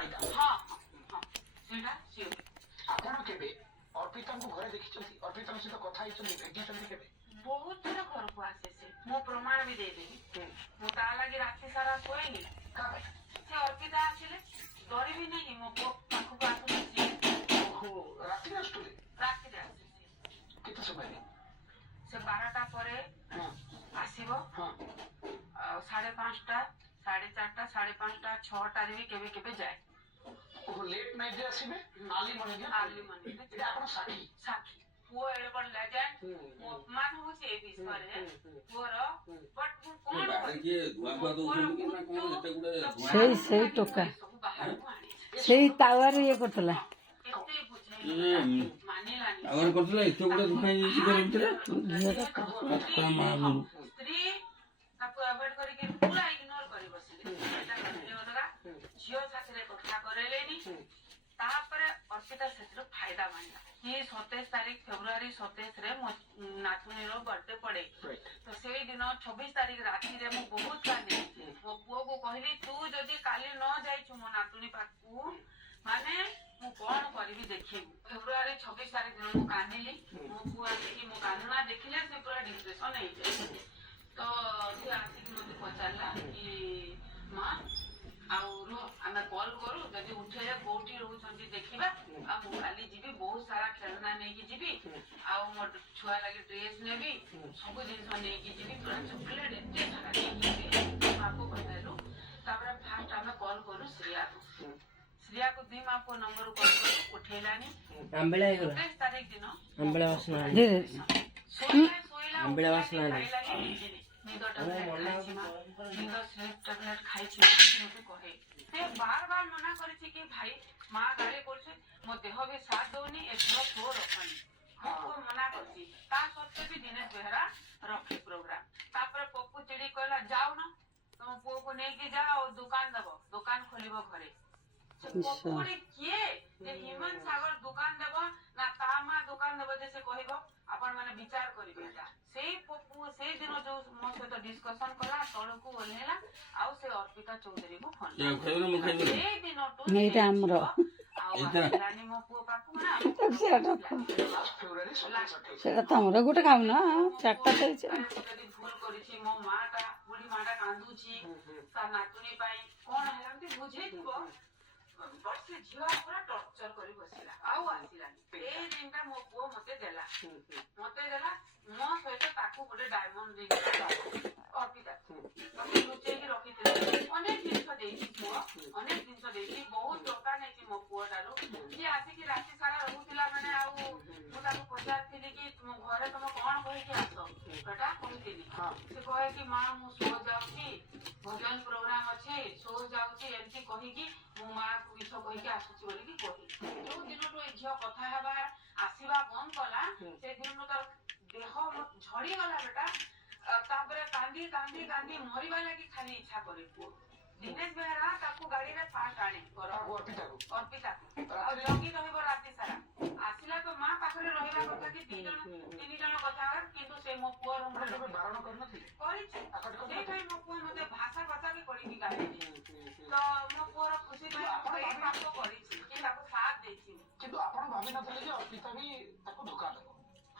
हाँ हाँ सेटा सियो ଆପଣ କେବେ अर्पिताଙ୍କୁ ଘରେ ଦେଖିଛନ୍ତି? अर्पिତାଙ୍କ ସହିତ କଥା ହେଇଛନ୍ତି, ଭେଟିଛନ୍ତି କେବେ? बहुत थर घर को आसे से मो प्रमाण भी देदेली मो ता लगी राति सारा कोएनी का भाई से अर्पिता आसिले डरी भी नहीं मो पाखु आसु से ओहो रात्रि आसुले राति आसे केते समय से 12टा परे हां आसीबो हां 5:30टा 4:30टा 5:30टा 6टा रे भी केबे केबे जाए ओहो लेट नाइट रे आसीबे आर्ली मॉर्निंग आर्ली मॉर्निंग एटा आपण साथी साथी वो एडे बड़ लेजेंड मो मान हो से विश्वास रे तोर बट मु कोन ବାହାରିକି ଧୂଆଁ ଧୂଆଁ ଦଉଛନ୍ତି ନା କଣ ଏତେ ଗୁଡେ ଧୂଆଁ ସେଇ ଟୋକା ସେଇ ତାୱାରେ ଇଏ କରୁଥିଲା। ଆଗର କରୁଥିଲା ଏତେ ଗୁଡେ ଧୂଆଁ ହେଇଯାଇଛି ଘର ଭିତରେ ଝିଅଟା ସ୍ତ୍ରୀ ତାକୁ ଆଭଏଡ କରିକି ପୁରା ଇଗ୍ନୋର କରି ବସିଲେ ଏଟା କରିଲେ ଅଲଗା ଝିଅ ସାଥିରେ କଥା କରେଇଲେନି ତାପରେ अर्पिता ସେଥିରୁ फायदा ମାନିଲା कि 27 तारीख फेब्रुआरी 27 रे मो नातुनीर बर्थडे पड़े तो सेई दिन 26 तारीख राति रे मु बहुत कांदे मो पुओ को कहली तू जदी काली न जाई छु मो नातुनी पाकू माने मु कोन करबी देखिबू फेब्रुआरी 26 तारीख दिन मु कांदिली मो पुओ आसी मो कांदना देखिले से पूरा डिप्रेशन हे जाय तो से आसी कि मते पचारला कि मां आउरो आमे कॉल करू जदी उठेले कोठी रहउछंती देखिबा आ मु खाली जीबी बहुत सारा खेलना नै कि जीबी आ मोर छुआ लागि ड्रेस नेबी सब जिंस नै कि जीबी पूरा चॉकलेट एते सारा नै कि आपको बताइलु तापर फास्ट आमे कॉल करू श्रेया को दी मां को नंबर कॉल करू उठेलानी आंबेला हे 27 तारीख दिन आंबेला वासना सोइला आंबेला वासना टैबलेट खाई कहे बार बार मना कर भाई माँ गाड़ी कर मो देह भी साथ दौनी एथर शो रखनी मना कर सत्वे भी दिनेश बेहरा रखे प्रोग्राम तापर पप्पू चिड़ी कहला जाओ ना तुम पुओ को लेके जाओ दुकान दब दुकान खोलिब घरे पप्पू गोटे किए हिमन सागर दुकान देव ना ता माँ दुकान देव जे से कहब आपण माने विचार करिबे सेई पप्पू सेई दिन जो मो सहित डिस्कशन कला तळकू ओल्हेला आउ से अर्पिता चौधरी को फोन सेई दिन तो ଏଇଟା ଆମର रानी मो पुओ पाकू ना ସେଟା ତମର ଗୋଟେ ଖାଉନ ଚାରିଟା ଦେଇଛ ଯଦି ଭୁଲ କରିଛି ମୋ ମାଟା ବୁଢୀ ମାଟା କାନ୍ଦୁଛି ତା ନାତୁଣୀ ପାଇଁ କଣ ହେଲା ଏମିତି ବୁଝେଇଥିବ बट से झील पूरा टर्चर कर बसला आउ आसिलानी ए रिंगटा मो पुओ मते देला मो सहित ताकू गोटे डायमंड रिंग अर्पिता तमे लुचेई रखिथिले अनेक जिंस देइछि पुओ अनेक जिंस देइछि बहुत टका नेछि मो पुओ डालु जे आसी कि राति सारा रहउतिला माने आउ मु ताकू पचारथिली कि तुम घरे तुम कोन कहि कि आसो बेटा कहिथिली से कहे कि मां मु सो जाउछि भजन प्रोग्राम अछि सो जाउछि एमती कहि कि मो मां को विष कहि कि आसुछि बोली कि कहि जो दिन तो झियो कथा हेबा आसीबा बंद कला से दिन तो देह झड़ी गला बेटा तापरे कांदी कांदी कांदी मरिबा लागि खाली इच्छा करे दिनेश बेहरा ताकू गाड़ी रे फास्ट आने कर अर्पिता और लगी रहइबो राति सारा आसिला तो मां पाखरे रहिबा କଥା कि तीन जण କଥା किंतु से मो पुओ रूम रे बारण करनथि करिछि सेई भाई मो पुओ मते भाषा भाषा भी करि कि गाड़ी तो मो पुओर खुशी भाई एई पाप करिछि कि ताको साथ देछि किंतु आपण भाबी नथले जे अर्पिता भी ताको धोखा देबो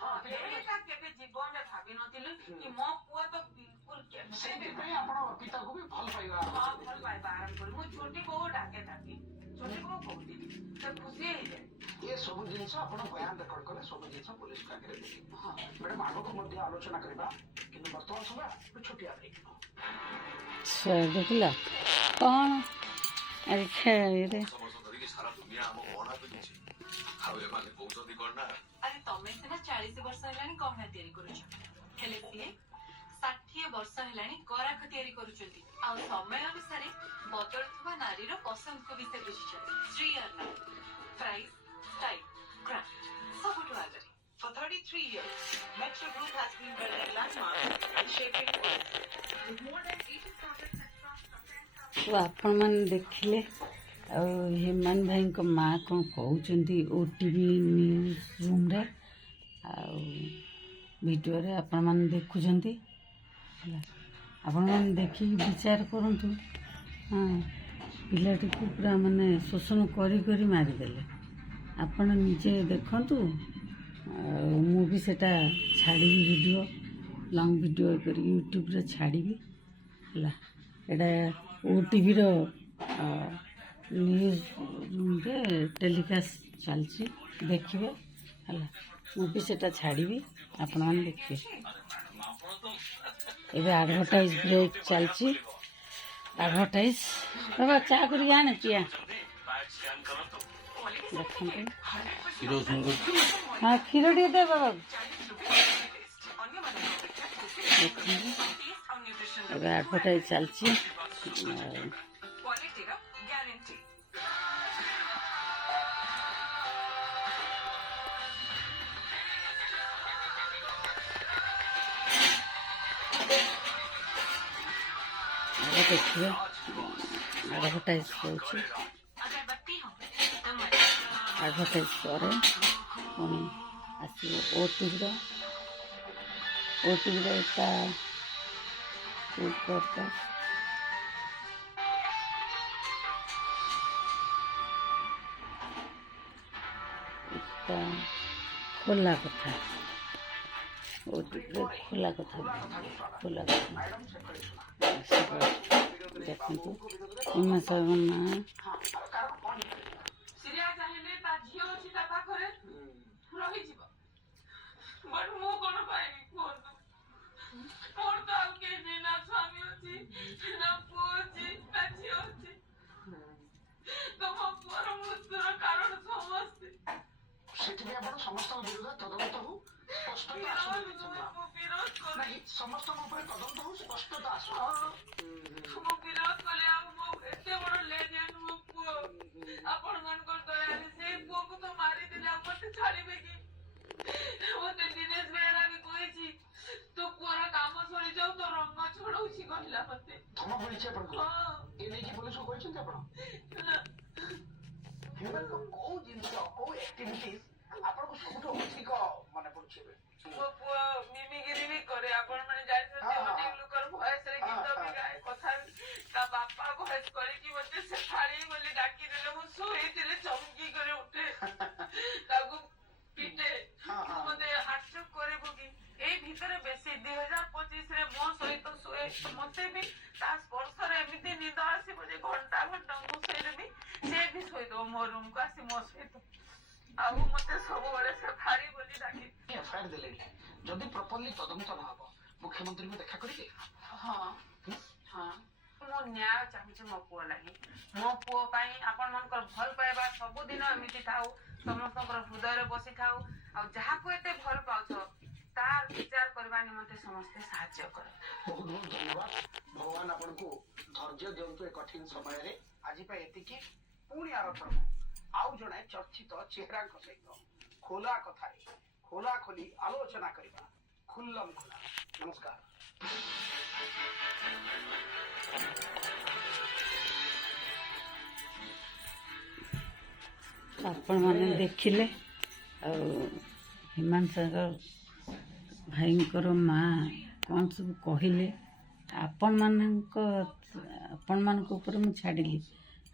हां एटा केबे जीवन रे भाबी नथिले कि मो पुओ तो बिल्कुल केबे सेई भाई आपण अर्पिता को भी भल पाइबा हां भल पाइबा आराम करी मो छोटी को डाके ताकि छोटी को कहती से खुशी है ये सब जिनस आपण बयान रेकॉर्ड करे सब जिनस पुलिस का करे हां मैडम आगो को मध्य आलोचना करबा किंतु वर्तमान समय छोटिया ब्रेक ସେ ଦେଖିଲା କ'ଣ ଆରେ ଖେଳରେ सारा दुनिया हम ओना पे नीचे खावे माने कहउछथि करना अरे तमे सिना 40 वर्ष हेलानी कहना तयारी करूछ हेले सिए 60 वर्ष हेलानी कराक तयारी करूछथि आ समय अनुसार बदलथुवा नारीर पसंद को विषय बुझिछ श्री अर्ना प्राइस स्टाइल क्राफ्ट सबुठु आगरे For 33 years, Metro Group has been building landmarks and shaping worlds. With more than 80 projects across ଆପଣମାନେ ଦେଖିଲେ ଆଉ ହେମାନ ଭାଇଙ୍କ ମାଆ କ'ଣ କହୁଛନ୍ତି OTV ନ୍ୟୁଜ୍ ରୁମ୍ରେ ଆଉ ଭିଡ଼ିଓରେ ଆପଣମାନେ ଦେଖୁଛନ୍ତି ହେଲା ଆପଣମାନେ ଦେଖିକି ବିଚାର କରନ୍ତୁ ହଁ ପିଲାଟିକୁ ପୁରା ମାନେ ଶୋଷଣ କରି କରି ମାରିଦେଲେ। ଆପଣ ନିଜେ ଦେଖନ୍ତୁ। ଆଉ ମୁଁ ବି ସେଟା ଛାଡ଼ିବି ଭିଡ଼ିଓ, ଲଙ୍ଗ୍ ଭିଡ଼ିଓ କରିକି ୟୁଟ୍ୟୁବରେ ଛାଡ଼ିବି ହେଲା। ଏଇଟା OTVର ନ୍ୟୁଜ୍ରେ ଟେଲିକାଷ୍ଟ ଚାଲିଛି, ଦେଖିବେ ହେଲା। ମୁଁ ବି ସେଟା ଛାଡ଼ିବି, ଆପଣମାନେ ଦେଖିବେ। ଏବେ ଆଡ଼ଭର୍ଟାଇଜ୍ ବ୍ରେକ୍ ଚାଲିଛି। ଆଡ଼ଭର୍ଟାଇଜ୍ ବାବା ଚା କରିକି ଆଣେ ପିଆ। ଦେଖନ୍ତୁ କ୍ଷୀର ଉଷୁମ କରୁଛୁ? ହଁ କ୍ଷୀର ଟିକେ ଦେ ବାବାକୁ। ଦେଖନ୍ତୁ ଏବେ ଆଡ଼ଭର୍ଟାଇଜ୍ ଚାଲିଛି। ଏବେ ଦେଖିବେ ଆଡ଼ଭର୍ଟାଇଜ୍ ହେଉଛି। ଆଡ଼ଭର୍ଟାଇଜ୍ ପରେ ପୁଣି ଆସିବ OTVର ଏଟା ଏଟା ଖୋଲା କଥା। OTVରେ ଖୋଲା କଥା ଦେଖନ୍ତୁ। ହିମା ସାଗର ମା ସିରିଆ ଚାହିଁଲେ ତା ଝିଅ ଅଛି ତା ପାଖରେ ରହିଯିବ, ବଟ୍ ମୁଁ କଣ ପାଇବି କୁହନ୍ତୁ? ମୋର ତ ଆଉ କେହି ନାହିଁ, ନା ସ୍ୱାମୀ ଅଛି, ନା ପୁଅ ଅଛି, ନା ଝିଅ ଅଛି। ତମ ପୁଅର ମୃତ୍ୟୁର କାରଣ ସମସ୍ତେ। ସେଥିପାଇଁ ଆପଣ ସମସ୍ତଙ୍କ ବିରୁଦ୍ଧରେ ତଦନ୍ତ ହଉ, ସ୍ପଷ୍ଟତା ଆସୁ। ମୁଁ ବିରୋଧ କରେ, ନାଇଁ, ସମସ୍ତଙ୍କ ଉପରେ ତଦନ୍ତ ହଉ, ସ୍ପଷ୍ଟତା ଆସୁ। ମୁଁ ବିରୋଧ କଲେ ଆଉ ମୋ ଏତେ ବଡ ଲେଜେଣ୍ଡ ମୋ ପୁଅ ଆପଣମାନଙ୍କ ଦୟାରେ ସେଇ ପୁଅକୁ ତ ମାରିଦେଲେ, ଆଉ ମତେ ଛାଡ଼ିବେ କି? ମତେ ଦିନେଶ ବେହେରା ବି କହିଛି ତୋ ପୁଅର କାମ ସରିଯାଉ, ତୋ ରଙ୍ଗ ଛଡଉଛି କହିଲା ମତେ। ଧମକ ମିଳିଛି ଆପଣଙ୍କୁ? ହଁ। ଏ ନେଇକି ପୋଲିସକୁ କହିଛନ୍ତି ଆପଣ? ହ୍ୟୁମାନ୍ଙ୍କ କୋଉ ଜିନିଷ, କୋଉ ଆକ୍ଟିଭିଟିଜ୍ ଆପଣଙ୍କୁ ସବୁଠୁ ଅଧିକ ମନେ ପଡୁଛି ଏବେ? ମୋ ପୁଅ ମିମିକ୍ରି ବି କରେ, ଆପଣମାନେ ଜାଣିଛନ୍ତି। ଅନେକ ଲୋକର ଭଏସରେ ଗୀତ ବି ଗାଏ, କଥା ବି। ତା ବାପା ଭଏସ କରିକି ମତେ ସେ ଥାଳି ବୋଲି ଡାକିଦେଲେ, ମୁଁ ଶୋଇଥିଲେ ଚମକି କରି ଉଠେ, ତାକୁ ପିଟେ, ମତେ ହାର୍ଟଚୋକ୍ କରିବୁ କି? ଏଇ ଭିତରେ ବେଶୀ 2025ରେ ମୋ ସହିତ ଶୋଏ, ମତେ ବି ତା ସ୍ପର୍ଶରେ ଏମିତି ନିଦ ଆସିବ ଯେ ଘଣ୍ଟା ଘଣ୍ଟା ମୁଁ ଶୋଇଦେବି, ସେ ବି ଶୋଇଦବ ମୋ ରୁମକୁ ଆସି ମୋ ସହିତ। ଆଉ ମତେ ସବୁବେଳେ ସେ ଭାରି ବୋଲି ଡାକେ। ଏଫଆଇଆର ଦେଲେଣି, ଯଦି ପ୍ରପରଲି ତଦନ୍ତ ନ ହବ ମୁଖ୍ୟମନ୍ତ୍ରୀଙ୍କୁ ଦେଖା କରିବେ? ହଁ ହଁ, ମୁଁ ନ୍ୟାୟ ଚାହୁଁଛି ମୋ ପୁଅ ଲାଗି। ମୋ ପୁଅ ପାଇଁ ଆପଣମାନଙ୍କର ଭଲ ପାଇବା ସବୁଦିନ ଏମିତି ଥାଉ, ସମସ୍ତଙ୍କର ହୃଦୟରେ ବସିଥାଉ। ଆଉ ଯାହାକୁ ଏତେ ଭଲ ପାଉଛ ତାର ବିଚାର କରିବା ନିମନ୍ତେ ସମସ୍ତେ ସାହାଯ୍ୟ କର। ବହୁତ ବହୁତ ଧନ୍ୟବାଦ। ଭଗବାନ ଆପଣଙ୍କୁ ଧୈର୍ଯ୍ୟ ଦିଅନ୍ତୁ ଏ କଠିନ ସମୟରେ। ଆଜି ପାଇଁ ଏତିକି। ପୁଣି ଆରଥରକୁ ଆଉ ଜଣେ ଚର୍ଚ୍ଚିତ ଚେହେରାଙ୍କ ସହିତ ଖୋଲା କଥାରେ ଖୋଲା ଖୋଲି ଆଲୋଚନା କରିବା। ଖୁଲ୍ଲମ ଖୋଲା। ନମସ୍କାର। ଆପଣମାନେ ଦେଖିଲେ। ଆଉ ହିମାଂଶୁ ସାଗର ଭାଇଙ୍କର ମା କ'ଣ ସବୁ କହିଲେ, ଆପଣମାନଙ୍କ ଉପରେ ମୁଁ ଛାଡ଼ିଲି।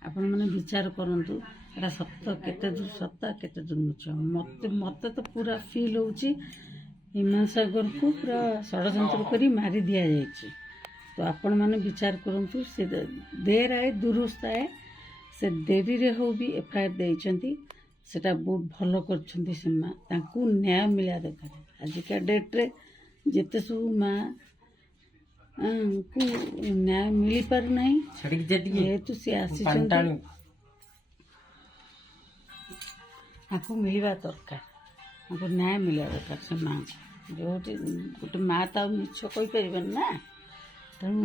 ଆପଣମାନେ ବିଚାର କରନ୍ତୁ ଏଇଟା ସତ, କେତେ ଦୂର ସତ, କେତେ ଦୂର ମିଛ। ମୋତେ ତ ପୁରା ଫିଲ୍ ହେଉଛି ହିମାଂଶୁ ସାଗରକୁ ପୁରା ଷଡ଼ଯନ୍ତ୍ର କରି ମାରି ଦିଆଯାଇଛି। ତ ଆପଣମାନେ ବିଚାର କରନ୍ତୁ। ସେ ଦେର ଆଏ ଦୁରୁସ୍ତ ଆଏ, ସେ ଡେରିରେ ହଉ ବି ଏଫଆଇଆର ଦେଇଛନ୍ତି, ସେଟା ବହୁତ ଭଲ କରିଛନ୍ତି। ସେ ମା, ତାଙ୍କୁ ନ୍ୟାୟ ମିଳିବା ଦରକାର। ଆଜିକା ଡେଟ୍ରେ ଯେତେ ସବୁ ମାଆ କୁ ନ୍ୟାୟ ମିଳିପାରୁନାହିଁ, ଯେହେତୁ ସେ ଆସିଛନ୍ତି, ତାଙ୍କୁ ମିଳିବା ଦରକାର, ତାଙ୍କୁ ନ୍ୟାୟ ମିଳିବା ଦରକାର। ସେ ମାଆଙ୍କୁ ଯେଉଁଠି ଗୋଟେ ମା ତ ଆଉ ମିଛ କହିପାରିବେନି ନା। ତେଣୁ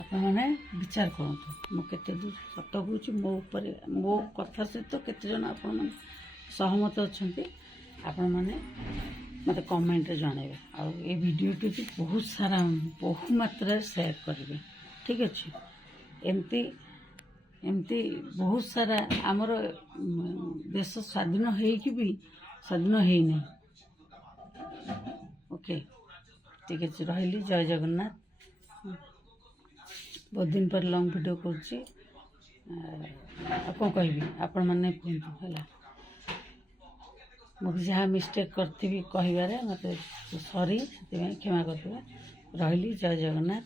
ଆପଣମାନେ ବିଚାର କରନ୍ତୁ ମୁଁ କେତେ ଦୂର ସତ କହୁଛି। ମୋ କଥା ସହିତ କେତେଜଣ ଆପଣମାନେ ସହମତ ଅଛନ୍ତି, ଆପଣମାନେ ମୋତେ କମେଣ୍ଟରେ ଜଣାଇବେ। ଆଉ ଏ ଭିଡ଼ିଓଟି ବି ବହୁ ମାତ୍ରାରେ ସେୟାର କରିବେ, ଠିକ୍ ଅଛି? ଏମିତି ବହୁତ ସାରା ଆମର ଦେଶ ସ୍ୱାଧୀନ ହେଇକି ବି ସ୍ୱାଧୀନ ହେଇନାହିଁ। ଓକେ, ଠିକ୍ ଅଛି, ରହିଲି। ଜୟ ଜଗନ୍ନାଥ। बहुत दिन पर लॉन्ग वीडियो करुच्ची कौन कहबी आपण मैंने कहतु है मुझे जहाँ मिस्टेक करती कहबारे मत सॉरी से क्षमा करते रही जय जगन्नाथ।